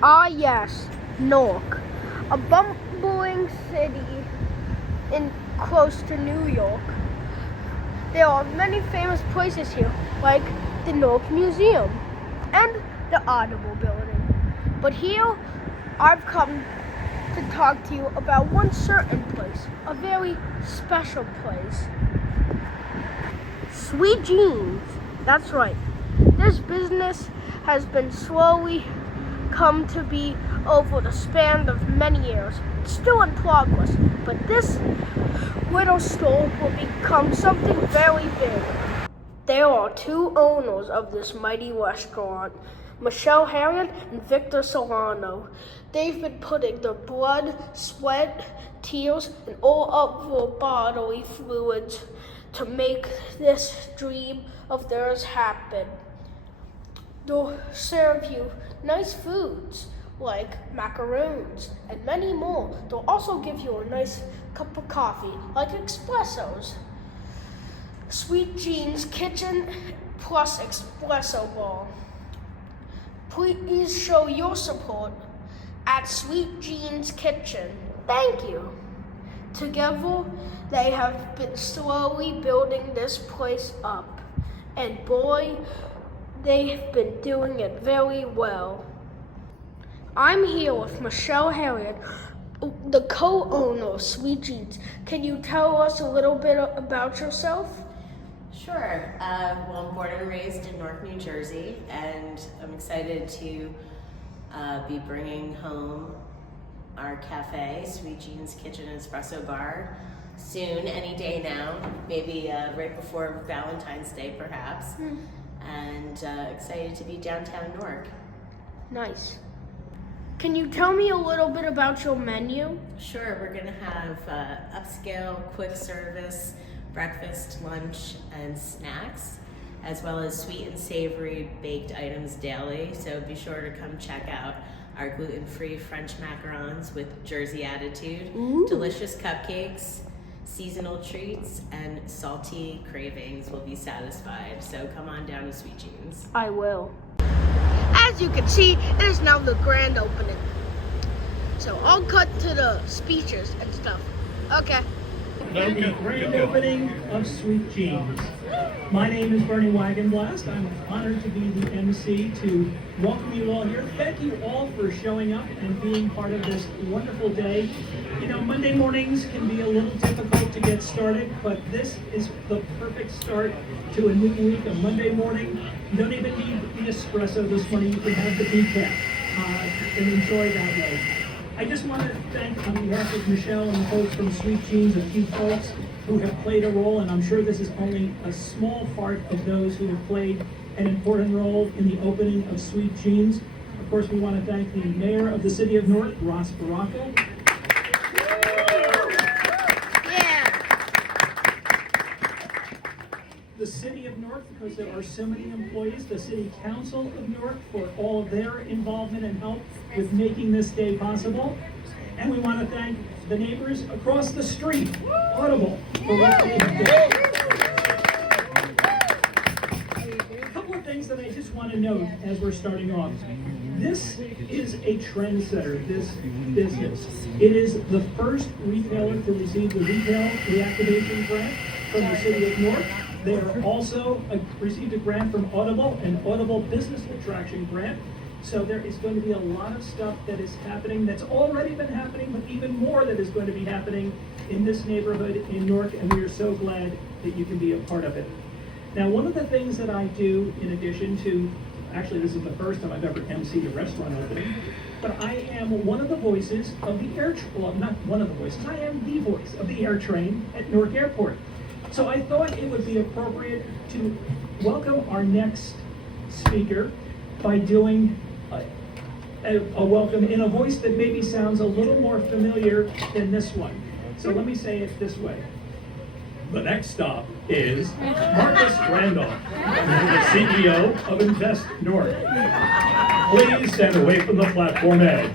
Ah yes, Newark, a bumbling city close to New York. There are many famous places here, like the Newark Museum and the Audible Building. But here, I've come to talk to you about one certain place, a very special place. Sweet Jeans. That's right. This business has been slowly come to be over the span of many years. It's still in progress, but this little store will become something very big. There are two owners of this mighty restaurant, Michelle Harriet and Victor Solano. They've been putting their blood, sweat, tears, and all of their bodily fluids to make this dream of theirs happen. They'll serve you nice foods like macaroons and many more. They'll also give you a nice cup of coffee like espressos. Sweet Jeans Kitchen plus Espresso Bar. Please show your support at Sweet Jeans Kitchen. Thank you. Together, they have been slowly building this place up. And boy, they've been doing it very well. I'm here with Michelle Harriet, the co-owner of Sweet Jeans. Can you tell us a little bit about yourself? Sure. Well, I'm born and raised in Newark, New Jersey, and I'm excited to be bringing home our cafe, Sweet Jeans Kitchen and Espresso Bar, soon, any day now, maybe right before Valentine's Day, perhaps. And excited to be downtown Newark. Nice. Can you tell me a little bit about your menu? Sure. We're going to have upscale, quick service, breakfast, lunch, and snacks, as well as sweet and savory baked items daily. So be sure to come check out our gluten-free French macarons with Jersey attitude, delicious cupcakes, seasonal treats, and salty cravings will be satisfied. So come on down to Sweet Jeans. I will. As you can see, it is now the grand opening. So I'll cut to the speeches and stuff. Okay. The grand opening of Sweet Jeans. My name is Bernie Wagenblast. I'm honored to be the MC to welcome you all here. Thank you all for showing up and being part of this wonderful day. You know, Monday mornings can be a little difficult to get started, but this is the perfect start to a new week. A Monday morning, you don't even need the espresso this morning. You can have the decaf and enjoy that way. I just want to thank, on behalf of Michelle and the folks from Sweet Jeans, a few folks who have played a role, and I'm sure this is only a small part of those who have played an important role in the opening of Sweet Jeans. Of course, we want to thank the mayor of the city of Newark, Ross Baracco. The city of Newark, because there are so many employees, the city council of Newark for all of their involvement and help with making this day possible. And we want to thank the neighbors across the street, Audible, for what they have done. A couple of things that I just want to note as we're starting off. This is a trendsetter, this business. It is the first retailer to receive the retail reactivation grant from the city of Newark. They are also received a grant from Audible, an Audible Business Attraction Grant. So there is going to be a lot of stuff that is happening, that's already been happening, but even more that is going to be happening in this neighborhood in Newark, and we are so glad that you can be a part of it. Now, one of the things that I do, in addition to, actually this is the first time I've ever emceed a restaurant opening, but I am one of the voices of the air, well, not one of the voices, I am the voice of the air train at Newark Airport. So I thought it would be appropriate to welcome our next speaker by doing a welcome in a voice that maybe sounds a little more familiar than this one. So let me say it this way. The next stop is Marcus Randolph, the CEO of Invest Newark. Please stand away from the platform edge.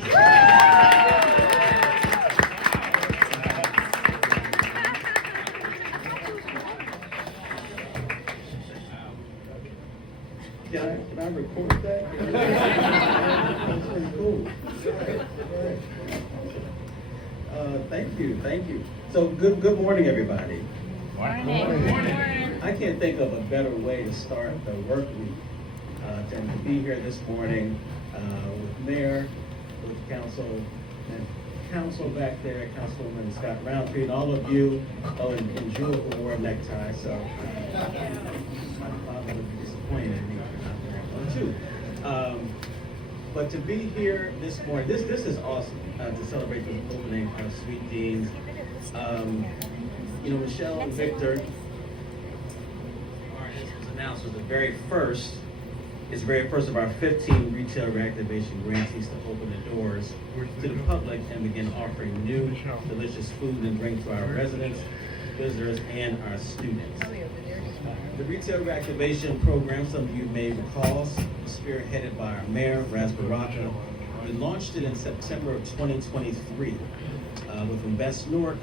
Can I record that? That's pretty cool. Thank you, thank you. So good morning, everybody. Morning. I can't think of a better way to start the work week than to be here this morning with Mayor, with Council, and Council back there, Councilwoman Scott Roundtree, and all of you. Oh, and Jewel who wore a necktie, so my father would be disappointed in me for not wearing one too. But to be here this morning, this is awesome to celebrate the opening of Sweet Dean's. You know, Michelle and Victor, this was announced, was the very first of our 15 retail reactivation grantees to open the doors to the public and begin offering new, delicious food and drink to our residents, visitors, and our students. The retail reactivation program, some of you may recall, spearheaded by our mayor, Ras Baraka. We launched it in September of 2023 with Invest Newark,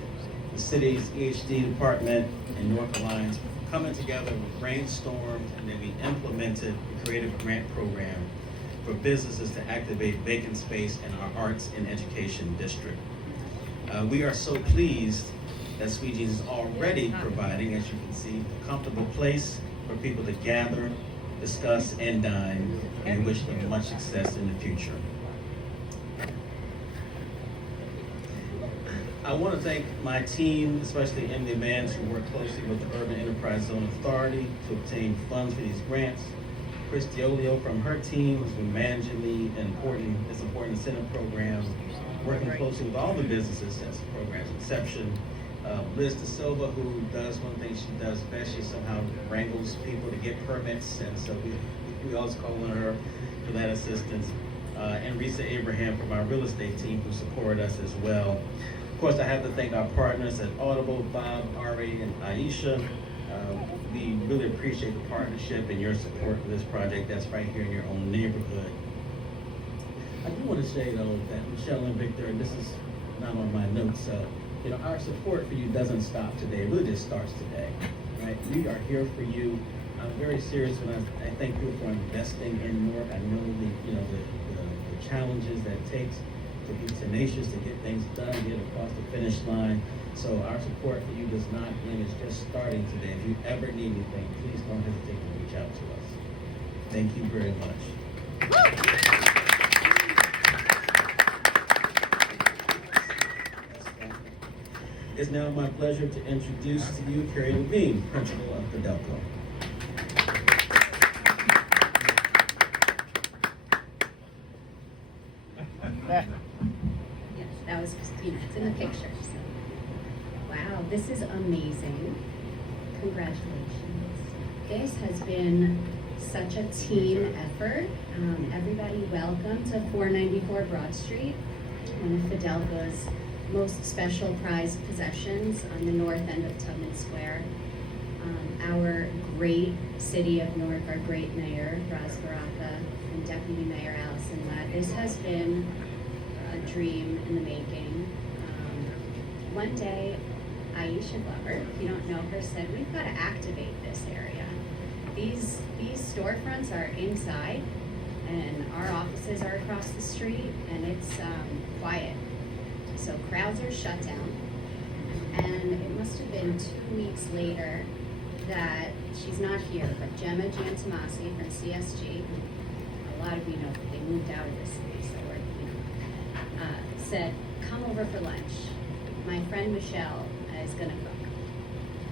the city's EHD department, and Newark Alliance coming together. We brainstormed and then we implemented a creative grant program for businesses to activate vacant space in our arts and education district. We are so pleased that Sweet Dean's is already providing, as you can see, a comfortable place for people to gather, discuss, and dine, and wish them much success in the future. I want to thank my team, especially Emily Mans, who worked closely with the Urban Enterprise Zone Authority to obtain funds for these grants. Chris Diolio from her team has been managing this important incentive program, working closely with all the businesses since the program's inception. Liz De Silva, who does one thing she does best, she somehow wrangles people to get permits, and so we always call on her for that assistance. And Risa Abraham from our real estate team, who supported us as well. Of course, I have to thank our partners at Audible, Bob, Ari, and Aisha. We really appreciate the partnership and your support for this project that's right here in your own neighborhood. I do want to say, though, that Michelle and Victor, and this is not on my notes, you know, our support for you doesn't stop today. It really just starts today, right? We are here for you. I'm very serious when I thank you for investing in Newark. I know the challenges that it takes to be tenacious, to get things done, get across the finish line. So our support for you does not end, it's just starting today. If you ever need anything, please don't hesitate to reach out to us. Thank you very much. It's now my pleasure to introduce to you Carrie Levine, principal of Fidelco. Yes, that was Christina. It's in the picture. So. Wow, this is amazing. Congratulations. This has been such a team effort. Everybody, welcome to 494 Broad Street, one of Fidelco's most special prized possessions on the north end of Tubman Square. Our great city of Newark, our great mayor, Ras Baraka, and Deputy Mayor Allison Ladd. This has been a dream in the making. One day, Aisha Glover, if you don't know her, said, we've got to activate this area. These storefronts are inside, and our offices are across the street, and it's quiet. So crowds are shut down, and it must have been 2 weeks later that she's not here, but Gemma Giantomasi from CSG, a lot of you know that they moved out of the city, so we're, said, come over for lunch. My friend Michelle is gonna cook.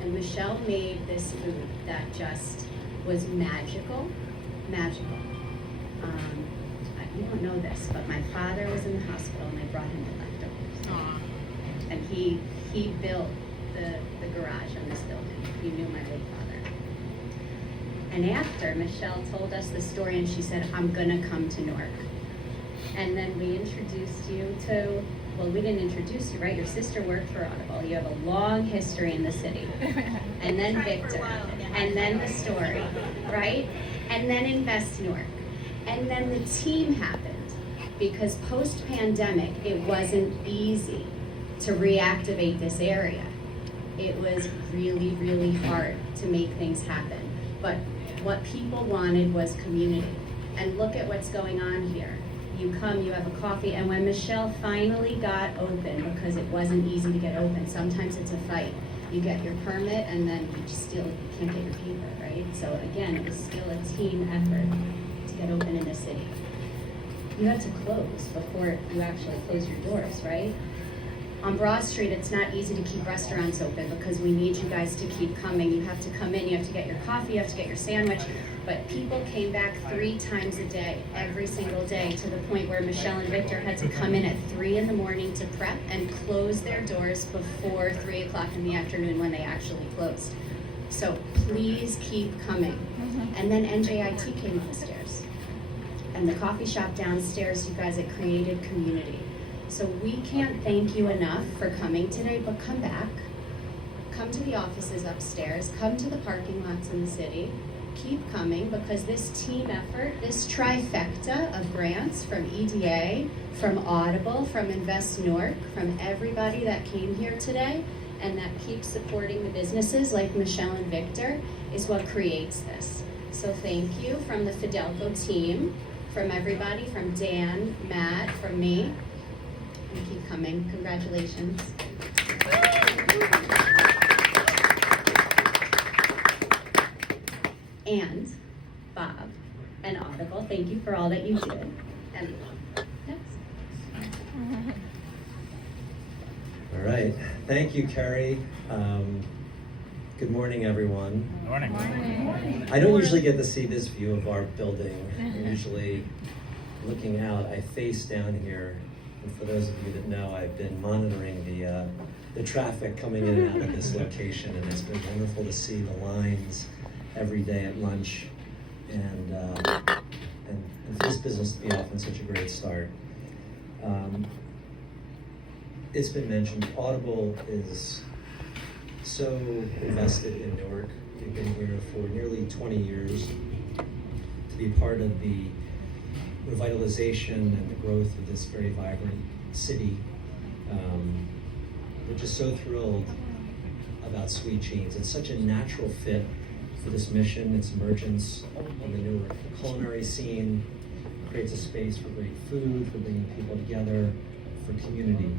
And Michelle made this food that just was magical. You don't know this, but my father was in the hospital and they brought him the leftovers. And he built the garage on this building. He knew my late father. And after Michelle told us the story and she said, I'm gonna come to Newark. And then we introduced you to, well, we didn't introduce you, right? Your sister worked for Audible. You have a long history in the city. And then Victor, and then the story, right? And then Invest Newark. And then the team happened, because post-pandemic, it wasn't easy to reactivate this area. It was really, really hard to make things happen. But what people wanted was community. And look at what's going on here. You come, you have a coffee, and when Michelle finally got open, because it wasn't easy to get open, sometimes it's a fight. You get your permit and then you still can't get your paper, right? So again, it was still a team effort to get open in the city. You had to close before you actually close your doors, right? On Broad Street, it's not easy to keep restaurants open because we need you guys to keep coming. You have to come in, you have to get your coffee, you have to get your sandwich. But people came back 3 times a day, every single day, to the point where Michelle and Victor had to come in at 3 in the morning to prep and close their doors before 3 o'clock in the afternoon when they actually closed. So please keep coming. And then NJIT came upstairs. And the coffee shop downstairs, you guys, it created community. So we can't thank you enough for coming today, but come back. Come to the offices upstairs, come to the parking lots in the city. Keep coming, because this team effort, this trifecta of grants from EDA, from Audible, from Invest Newark, from everybody that came here today and that keeps supporting the businesses like Michelle and Victor is what creates this. So thank you from the Fidelco team, from everybody, from Dan, Matt, from me. And keep coming. Congratulations. And Bob and Audible, thank you for all that you did. And next. All right, thank you, Carrie. Good morning, everyone. Morning. I don't usually get to see this view of our building. I'm usually looking out. I face down here, and for those of you that know, I've been monitoring the traffic coming in and out of this location, and it's been wonderful to see the lines every day at lunch, and for this business to be off on such a great start. It's been mentioned, Audible is so invested in Newark. We've been here for nearly 20 years to be part of the revitalization and the growth of this very vibrant city. We're just so thrilled about Sweet Jeans. It's such a natural fit for this mission, its emergence on the Newark culinary scene, creates a space for great food, for bringing people together, for community.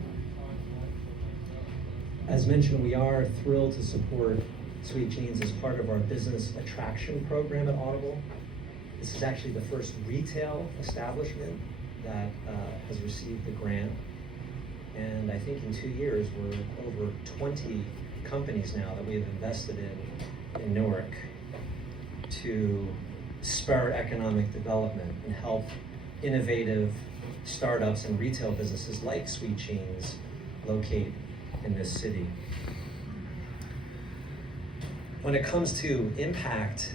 As mentioned, we are thrilled to support Sweet Jeans as part of our business attraction program at Audible. This is actually the first retail establishment that has received the grant. And I think in 2 years, we're over 20 companies now that we have invested in Newark to spur economic development and help innovative startups and retail businesses like Sweet Jeans locate in this city. When it comes to impact,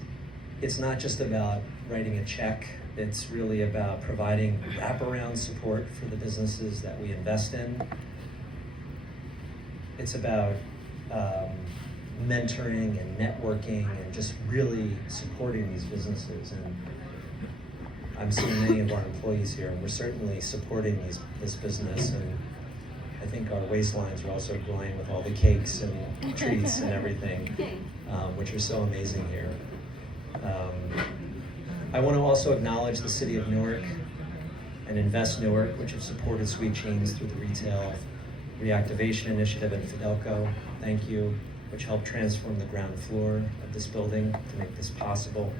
it's not just about writing a check. It's really about providing wraparound support for the businesses that we invest in. It's about mentoring and networking and just really supporting these businesses. And I'm seeing many of our employees here, and we're certainly supporting this business. And I think our waistlines are also growing with all the cakes and treats and everything, which are so amazing here. I want to also acknowledge the City of Newark and Invest Newark, which have supported Sweet Jeans through the retail reactivation initiative at Fidelco. Thank you, which helped transform the ground floor of this building to make this possible.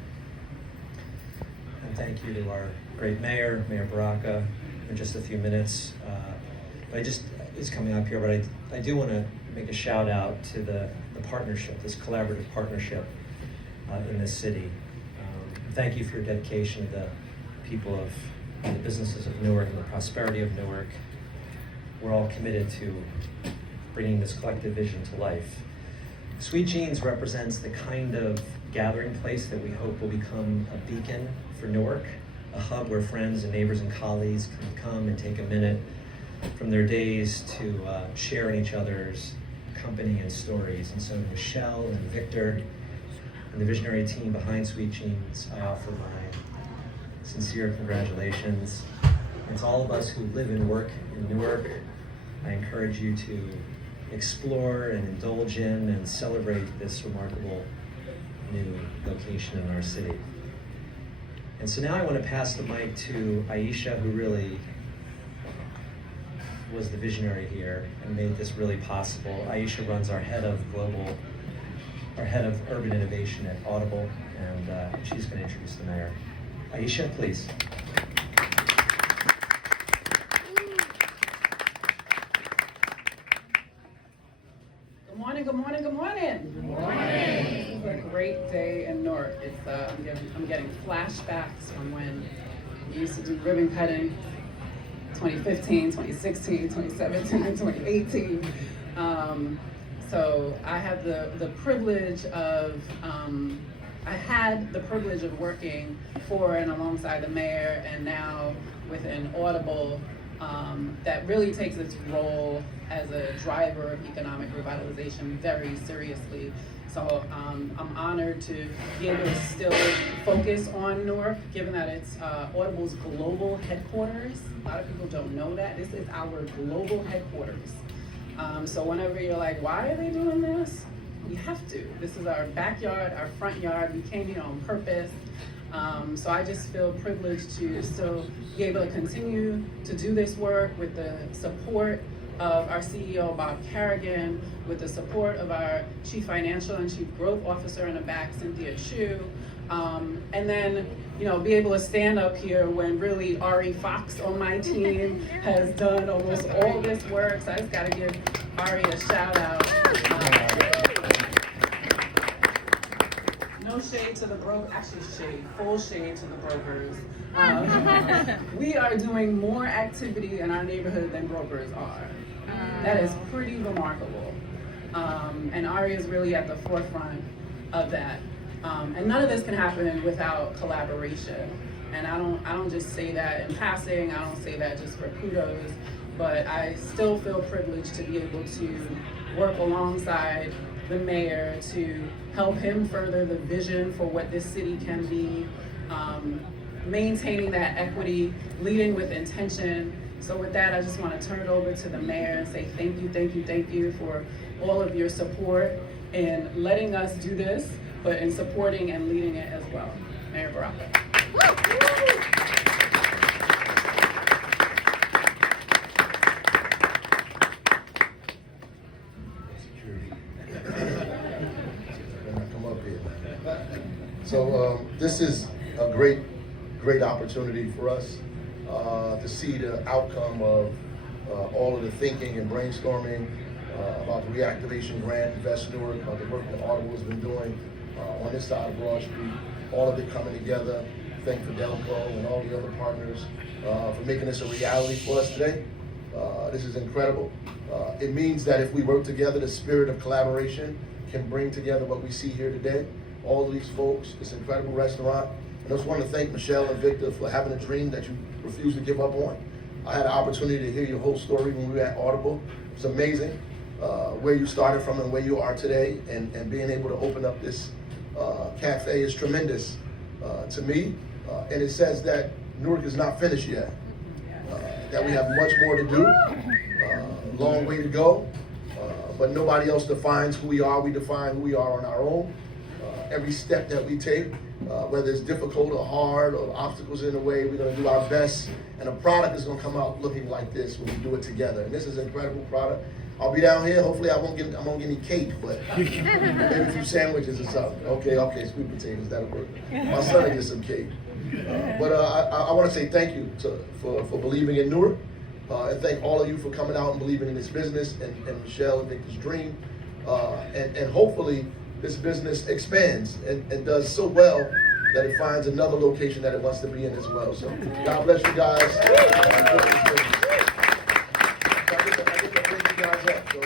And thank you to our great mayor, Mayor Baraka, in just a few minutes. It's coming up here, but I do want to make a shout out to the partnership, this collaborative partnership in this city. Thank you for your dedication to the people of the businesses of Newark and the prosperity of Newark. We're all committed to bringing this collective vision to life. Sweet Jeans represents the kind of gathering place that we hope will become a beacon for Newark, a hub where friends and neighbors and colleagues can come and take a minute from their days to share in each other's company and stories. And so Michelle and Victor and the visionary team behind Sweet Jeans, I offer my sincere congratulations. And to all of us who live and work in Newark, I encourage you to explore and indulge in and celebrate this remarkable new location in our city. And so now I want to pass the mic to Aisha, who really was the visionary here and made this really possible. Aisha runs our head of urban innovation at Audible, and she's going to introduce the mayor. Aisha, please. Good morning, good morning, good morning. Good morning. It's a great day in Newark. I'm getting flashbacks from when we used to do ribbon cutting, 2015, 2016, 2017, 2018. So I had the privilege of, working for and alongside the mayor, and now within Audible, that really takes its role as a driver of economic revitalization very seriously. So I'm honored to be able to still focus on Newark, given that it's Audible's global headquarters. A lot of people don't know that. This is our global headquarters. So whenever you're like, why are they doing this? We have to. This is our backyard, our front yard. We came here on purpose. So I just feel privileged to still be able to continue to do this work with the support of our CEO, Bob Carrigan, with the support of our Chief Financial and Chief Growth Officer in the back, Cynthia Chu, and then, be able to stand up here when really Ari Fox on my team has done almost all this work. So I just gotta give Ari a shout out. No shade to the full shade to the brokers. We are doing more activity in our neighborhood than brokers are. That is pretty remarkable. And Ari is really at the forefront of that. And none of this can happen without collaboration. And I don't just say that in passing, I don't say that just for kudos, but I still feel privileged to be able to work alongside the mayor to help him further the vision for what this city can be, maintaining that equity, leading with intention. So with that, I just want to turn it over to the mayor and say thank you for all of your support in letting us do this, but in supporting and leading it as well. Mayor Baraka. So this is a great opportunity for us to see the outcome of all of the thinking and brainstorming about the reactivation grant, Invest Newark, about the work that Audible has been doing on this side of Broad Street, all of it coming together. Thank Fidelco and all the other partners for making this a reality for us today. This is incredible. It means that if we work together, the spirit of collaboration can bring together what we see here today. All of these folks, this incredible restaurant. And I just want to thank Michelle and Victor for having a dream that you refuse to give up on. I had an opportunity to hear your whole story when we were at Audible. It's amazing where you started from and where you are today, and being able to open up this cafe is tremendous to me. And it says that Newark is not finished yet, that we have much more to do, long way to go, but nobody else defines who we are. We define who we are on our own. Every step that we take, whether it's difficult or hard or obstacles in the way, we're going to do our best, and the product is going to come out looking like this when we do it together. And this is an incredible product. I'll be down here. Hopefully, I won't get any cake, but maybe a few sandwiches or something. Okay, sweet potatoes, that'll work. My son will get some cake. But I want to say thank you for believing in Newark, and thank all of you for coming out and believing in this business and Michelle and Victor's dream, and hopefully this business expands and does so well that it finds another location that it wants to be in as well. So God bless you guys. I get to bring you guys up. So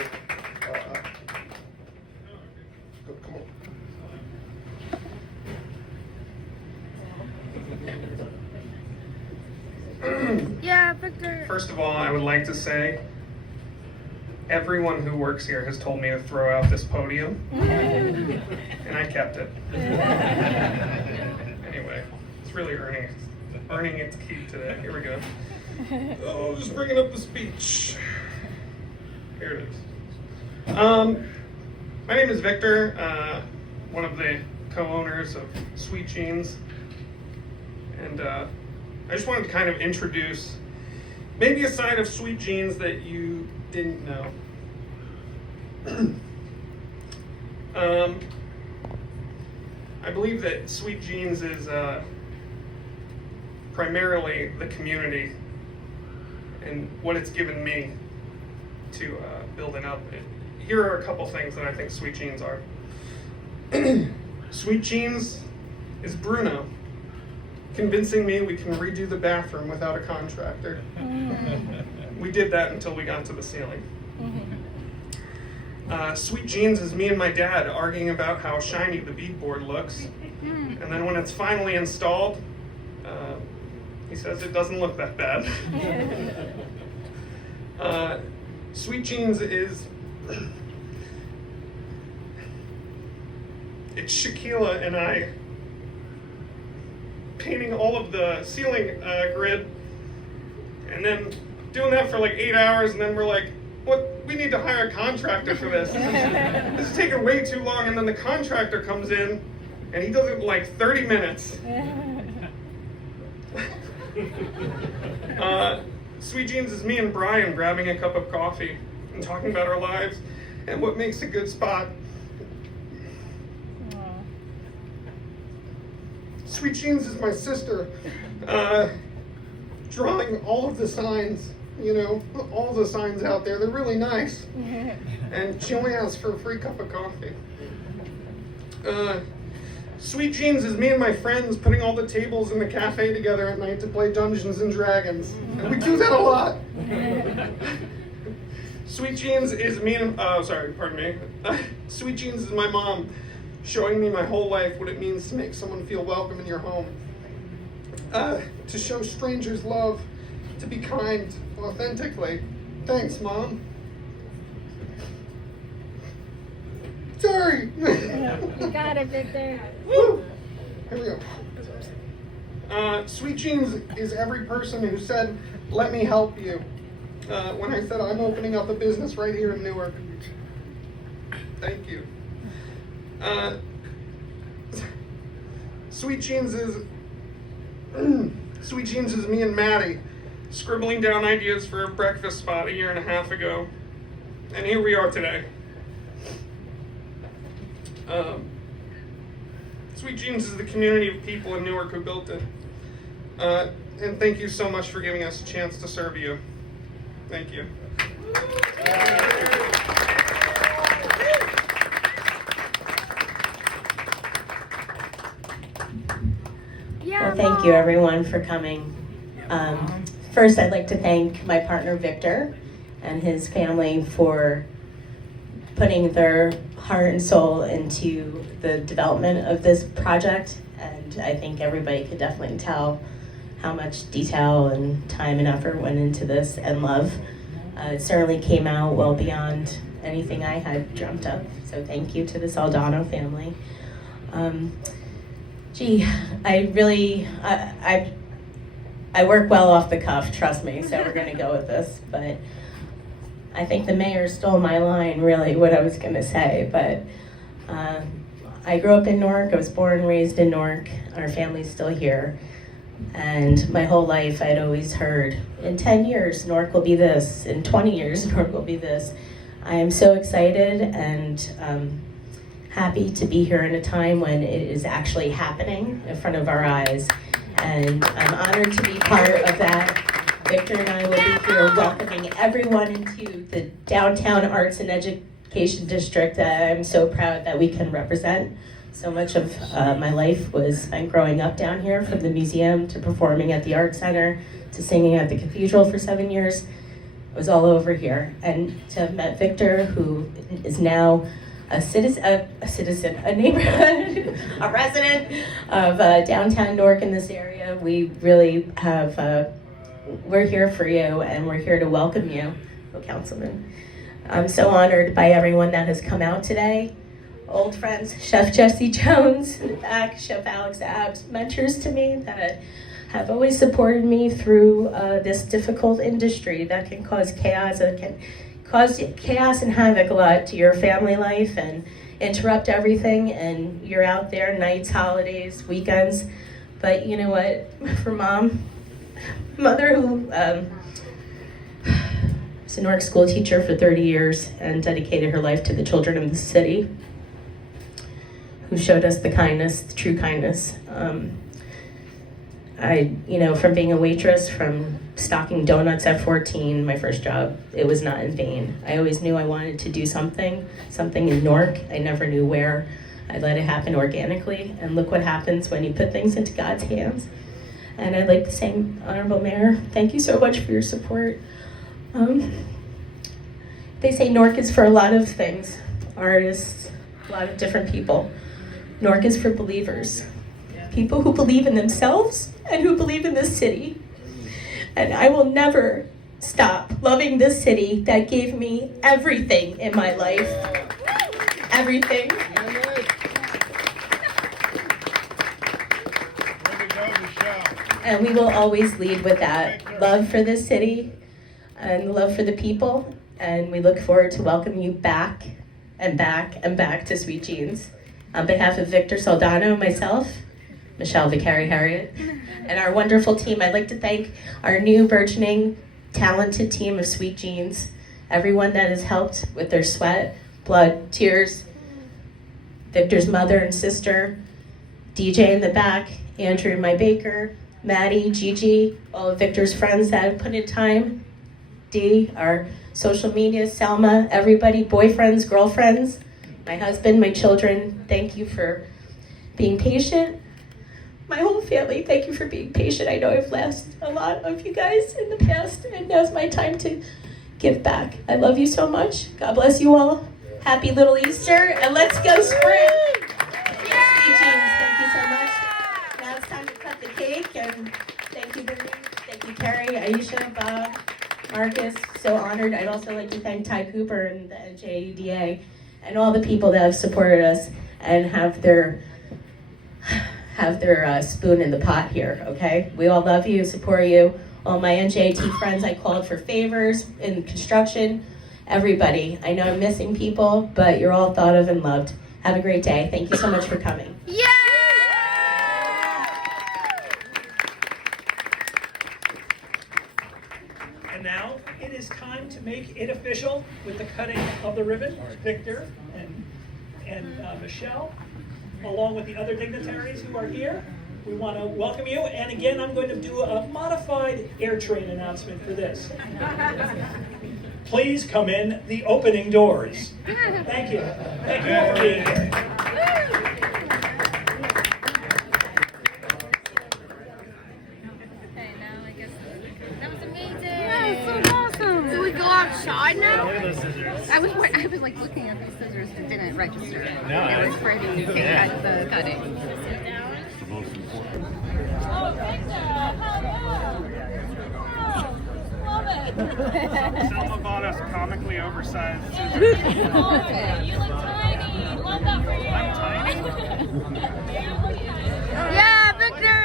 come on. Yeah, Victor. First of all, I would like to say everyone who works here has told me to throw out this podium, and I kept it. Anyway, it's really earning its keep today. Here we go. Oh, just bringing up the speech. Here it is. My name is Victor, one of the co-owners of Sweet Jeans, And I just wanted to kind of introduce maybe a side of Sweet Jeans that you didn't know. I believe that Sweet Jeans is primarily the community and what it's given me to build it up. Here are a couple things that I think Sweet Jeans are. Sweet Jeans is Bruno convincing me we can redo the bathroom without a contractor. We did that until we got to the ceiling. Sweet Jeans is me and my dad arguing about how shiny the beadboard looks. And then when it's finally installed, he says it doesn't look that bad. Sweet Jeans is, it's Shaquila and I painting all of the ceiling grid, and then doing that for like 8 hours, and then we're like, what? We need to hire a contractor for this. This is taking way too long, and then the contractor comes in, and he does it in like 30 minutes. Sweet Jeans is me and Brian grabbing a cup of coffee and talking about our lives and what makes a good spot. Sweet Jeans is my sister, drawing all of the signs, all the signs out there. They're really nice. And she only asks for a free cup of coffee. Sweet Jeans is me and my friends putting all the tables in the cafe together at night to play Dungeons and Dragons. And we do that a lot. Sweet Jeans is me and, Sweet Jeans is my mom showing me my whole life what it means to make someone feel welcome in your home. To show strangers love, to be kind authentically. Thanks, Mom. Sorry. You got it, Victor. Woo! Here we go. Sweet Jeans is every person who said, let me help you. When I said I'm opening up a business right here in Newark. Thank you. Sweet Jeans is me and Maddie scribbling down ideas for a breakfast spot 1.5 years ago. And here we are today. Sweet Jeans is the community of people in Newark who built it. And thank you so much for giving us a chance to serve you. Thank you. Well, thank you everyone for coming. First, I'd like to thank my partner Victor and his family for putting their heart and soul into the development of this project, and I think everybody could definitely tell how much detail and time and effort went into this, and love. It certainly came out well beyond anything I had dreamt of, so thank you to the Saldano family. I work well off the cuff, trust me, so we're gonna go with this, but I think the mayor stole my line, really, what I was gonna say, but I grew up in Newark. I was born and raised in Newark. Our family's still here. And my whole life I'd always heard, in 10 years, Newark will be this. In 20 years, Newark will be this. I am so excited and happy to be here in a time when it is actually happening in front of our eyes. And I'm honored to be part of that. Victor and I will be here welcoming everyone into the Downtown Arts and Education District that I'm so proud that we can represent. So much of my life was spent growing up down here, from the museum to performing at the Art Center to singing at the Cathedral for 7 years. It was all over here. And to have met Victor, who is now a neighborhood, a resident of downtown Newark in this area, we really have, we're here for you and we're here to welcome you, Councilman. I'm so honored by everyone that has come out today. Old friends, Chef Jesse Jones in the back, Chef Alex Abbs, mentors to me that have always supported me through this difficult industry that can cause chaos, that can cause chaos and havoc a lot to your family life and interrupt everything, and you're out there nights, holidays, weekends, But you know what? For mother who was a Newark school teacher for 30 years and dedicated her life to the children of the city, who showed us the kindness, the true kindness. From being a waitress, from stocking donuts at 14, my first job, it was not in vain. I always knew I wanted to do something in Newark. I never knew where. I let it happen organically, and look what happens when you put things into God's hands. And I'd like to say, Honorable Mayor, thank you so much for your support. They say Newark is for a lot of things, artists, a lot of different people. Newark is for believers, people who believe in themselves and who believe in this city. And I will never stop loving this city that gave me everything in my life. Everything. And we will always lead with that love for this city and love for the people. And we look forward to welcoming you back and back and back to Sweet Jeans. On behalf of Victor Soldano, myself, Michelle Vicari Harriet, and our wonderful team, I'd like to thank our new burgeoning, talented team of Sweet Jeans, everyone that has helped with their sweat, blood, tears, Victor's mother and sister, DJ in the back, Andrew, my baker, Maddie, Gigi, all of Victor's friends that have put in time, Dee, our social media, Selma, everybody, boyfriends, girlfriends, my husband, my children, thank you for being patient. My whole family, thank you for being patient. I know I've lost a lot of you guys in the past, and now's my time to give back. I love you so much. God bless you all. Happy little Easter, and let's go spring. Sweet Jeans, thank you so much. Now it's time to cut the cake, and thank you, Bernice, thank you, Carrie, Aisha, Bob, Marcus, so honored. I'd also like to thank Ty Cooper and the NJUDA and all the people that have supported us and have their spoon in the pot here, okay? We all love you, support you. All my NJT friends, I called for favors in construction. Everybody, I know I'm missing people, but you're all thought of and loved. Have a great day. Thank you so much for coming. Yeah! And now it is time to make it official with the cutting of the ribbon. Victor and Michelle, along with the other dignitaries who are here, we want to welcome you. And again, I'm going to do a modified air train announcement for this. Please come in the opening doors. Thank you. Thank you all for being here. Okay, now I guess that was amazing. That was so awesome. Do we go outside now? I was like looking at these scissors that didn't register. It was for the cutting. Oh, Victor! Hello! Oh, love it! Selma bought us comically oversized scissors. You look tiny! Love that for you! I'm tiny? Yeah, Victor!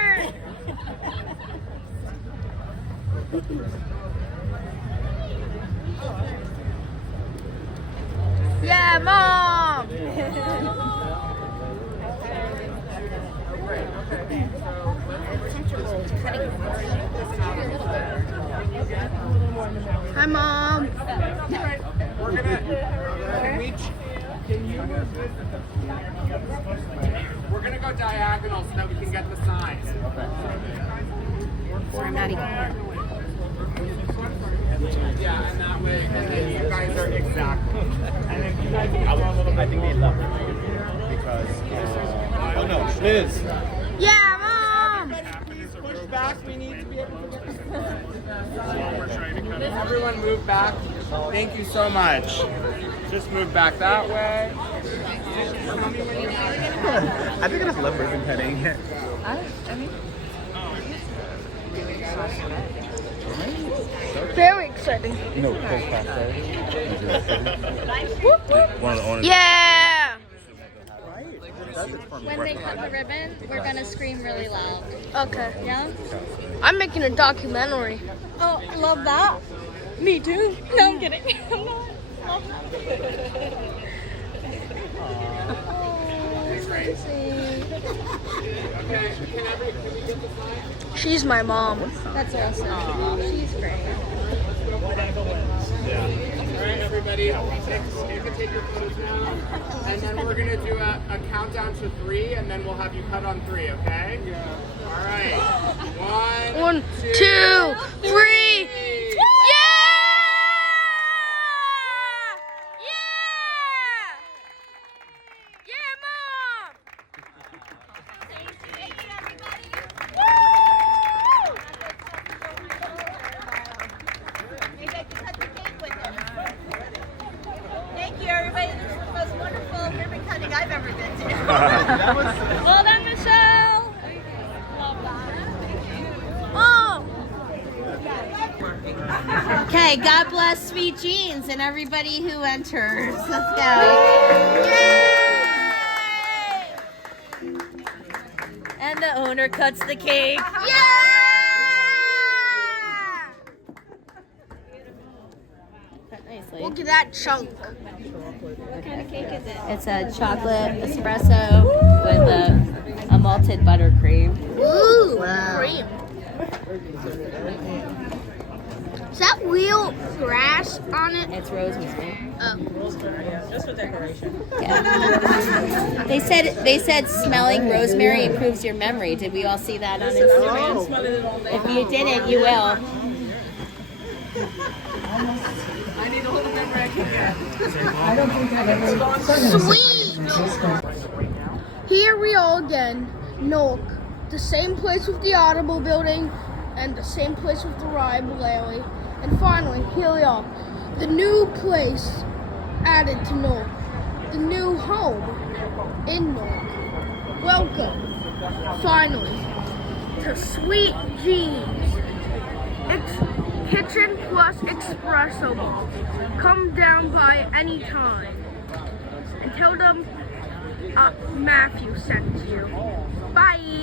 Yeah, Mom! Hi, Mom. We're gonna go diagonal so that we can get the signs. Sorry, Maddie. Yeah, and that way, and then you guys are exactly. I think they love it because. Oh no, Liz. Yeah, Mom. Please push back. We need to be able to get the signs. Everyone move back. Thank you so much. Just move back that way. I think I just love ribbon cutting. Very exciting. No, Whoop, whoop. one of the owners. Yeah. When they cut the ribbon, we're gonna scream really loud. Okay. Yeah? I'm making a documentary. Oh, I love that. Me too. No, I'm kidding. I'm not. Love that. great. Okay, can we get the sign? She's my mom. That's awesome. She's great. Alright, everybody, you can take your photos now. And then we're going to do a countdown to 3, and then we'll have you cut on 3, okay? Yeah. Alright. 1, 2, 3. Thank you, everybody. This is the most wonderful ribbon cutting I've ever been to. Well done, Michelle. Okay, God bless Sweet Jeans and everybody who enters. Let's go. And the owner cuts the cake. Nicely. Look at that chunk. What kind of cake is it? It's a chocolate espresso with a malted buttercream. Ooh, cream. Is that real grass on it? It's rosemary. Oh. Just for decoration. Yeah. They said smelling rosemary improves your memory. Did we all see that on Instagram? If you didn't, you will. I need all the memory I can get. Sweet! Here we are again, Newark. The same place with the Audible building and the same place with the Rival Alley. And finally, here we are. The new place added to Newark. The new home in Newark. Welcome, finally, to Sweet Jeans. It's kitchen plus espresso bar. Come down by any time and tell them Matthew sent you. Bye.